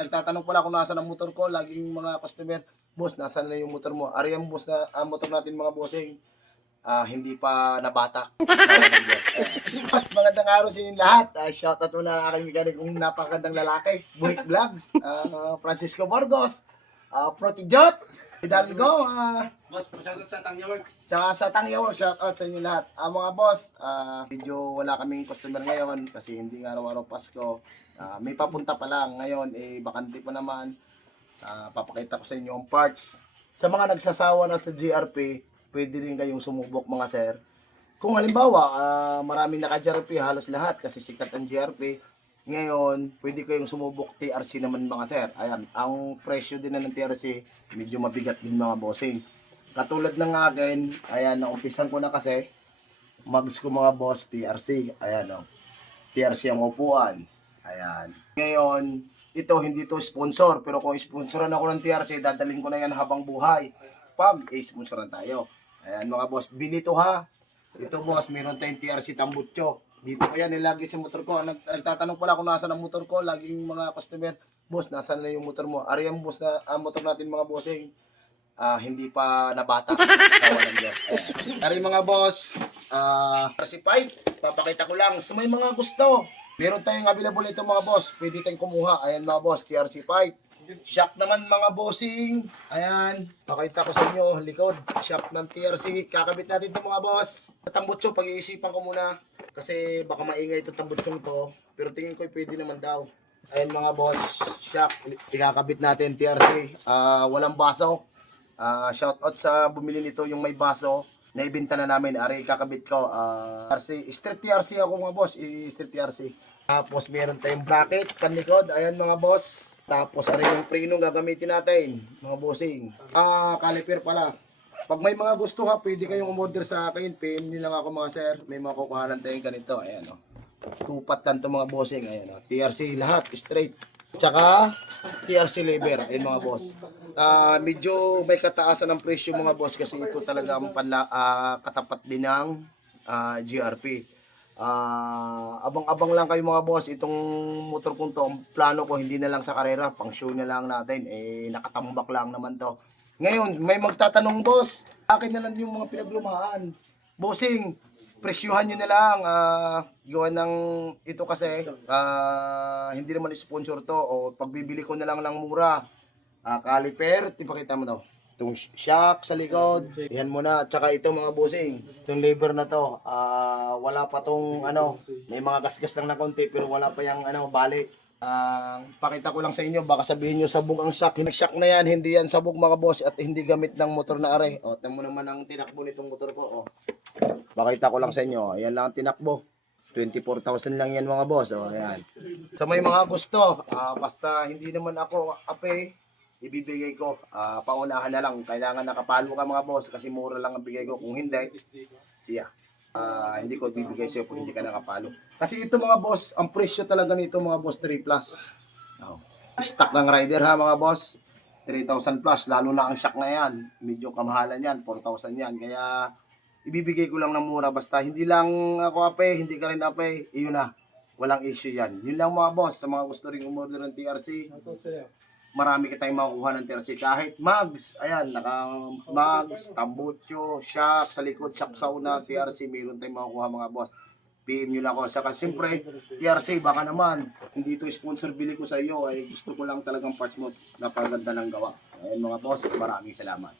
nagtatanong pala kung nasaan ang motor ko, laging mga customer, boss, nasaan na yung motor mo? Ari ang boss na motor natin mga bossing. Hindi pa nabata. Mas magandang araw sa inyong lahat. Shoutout muna ang aking mekanik kong napakagandang lalaki, Buhik Vlogs, Francisco Borgos, Protijot, Hidalgo, Boss, shoutout sa Tangya Works. tsaka sa Tangya Works. Shoutout sa inyong lahat. Mga boss, medyo wala kaming customer ngayon kasi hindi nga araw-araw Pasko. May papunta pa lang ngayon, bakante pa naman. Papakita ko sa inyo ang parts. Sa mga nagsasawa na sa GRP, pwede rin kayong sumubok mga sir. Kung halimbawa, maraming naka-GRP, halos lahat kasi sikat ang GRP. Ngayon, pwede kayong sumubok TRC naman mga sir. Ayan, ang presyo din na ng TRC, medyo mabigat din mga bossing. Katulad ng akin, ayan, naumpisan ko na kasi, mags ko mga boss, TRC. Ayan, oh. TRC ang upuan. Ayan. Ngayon, ito hindi to sponsor, pero kung sponsoran ako ng TRC, dadalhin ko na yan habang buhay. Pag sponsoran tayo. Ayan mga boss, binito ha. Ito boss, meron tayong TRC Tambutso. Dito ko yan nilagay sa motor ko. Nagtatanong pala kung nasaan ang motor ko. Laging mga customer, boss, nasaan na yung motor mo? Ari ang boss na motor natin mga bossing. Hindi pa nabata. Ari mga boss, TRC pipe. Papakita ko lang. So may mga gusto. Meron tayong available ito mga boss. Pwede tayong kumuha. Ayan mga boss, TRC pipe. Shock naman mga bossing. Ayan. Pakita ko sa inyo, likod. Shock ng TRC. Kakabit natin ito mga boss. Tambutso, pag-iisipan ko muna. Kasi baka maingay ito tambutsong to. Pero tingin ko pwede naman daw. Ayan mga boss. Shock. Ikakabit natin TRC. Walang baso. Shoutout sa bumili nito yung may baso. Naibenta na namin. Ari, kakabit ko. TRC. Street TRC ako mga boss. Street TRC. Tapos meron tayong bracket, panikod. Ayan mga boss. Tapos ari yung preno gagamitin natin, mga bossing. Caliper pala. Pag may mga gusto ha, pwede kayong umorder sa akin. PM nyo lang ako mga sir. May mga kukuhanan tayong ganito. Ayan o. Tupat lang to mga bossing. Ayan o. TRC lahat, straight. Tsaka TRC lever. Ayan mga boss. Medyo may kataasan ng presyo mga boss kasi ito talaga ang katapat din ng GRP. Abang-abang lang kayo mga boss. Itong motor kong to, ang plano ko hindi na lang sa karera, pang show na lang natin, nakatambak lang naman to. Ngayon, may magtatanong boss, akin na lang yung mga pinaglumaan. Bossing, presyuhan nyo na lang. Gawa ng ito kasi, hindi naman sponsor to, o pagbibili ko na lang ng mura. Caliper, ipakita mo to. Itong shock sa likod, yan muna. Tsaka ito mga bossing, itong lever na to, wala pa tong may mga gasgas lang na konti pero wala pa yung bali. Pakita ko lang sa inyo, baka sabihin nyo sabog ang shock. Shock na yan, hindi yan sabog mga boss at hindi gamit ng motor na are. O, tingnan mo naman ang tinakbo nitong motor ko. O, pakita ko lang sa inyo, ayan lang ang tinakbo. 24,000 lang yan mga boss. O, ayan. So may mga gusto, basta hindi naman ako ape, ibibigay ko, paunahan na lang. Kailangan nakapalo ka mga boss kasi mura lang ang bigay ko. Kung hindi, siya. Hindi ko bibigay sa'yo kung hindi ka nakapalo. Kasi ito mga boss, ang presyo talaga nito mga boss, 3 plus. Stock ng rider ha mga boss, 3,000 plus. Lalo na ang shock na yan. Medyo kamahalan yan, 4,000 yan. Kaya ibibigay ko lang ng mura. Basta hindi lang ako ape, hindi ka rin ape, iyon na. Walang issue yan. Yun lang mga boss, sa mga gusto rin umorder ng TRC. Marami kitayong makukuha ng TRC kahit mags, ayan, naka mags, tambutso, shock sa likod, shock sa una, TRC, meron tayong makukuha mga boss. PM nyo lang ako. Saka siyempre, TRC, baka naman, hindi ito sponsor, bili ko sa iyo, ay gusto ko lang talagang parts mo, napaganda ng gawa. Ayan mga boss, maraming salamat.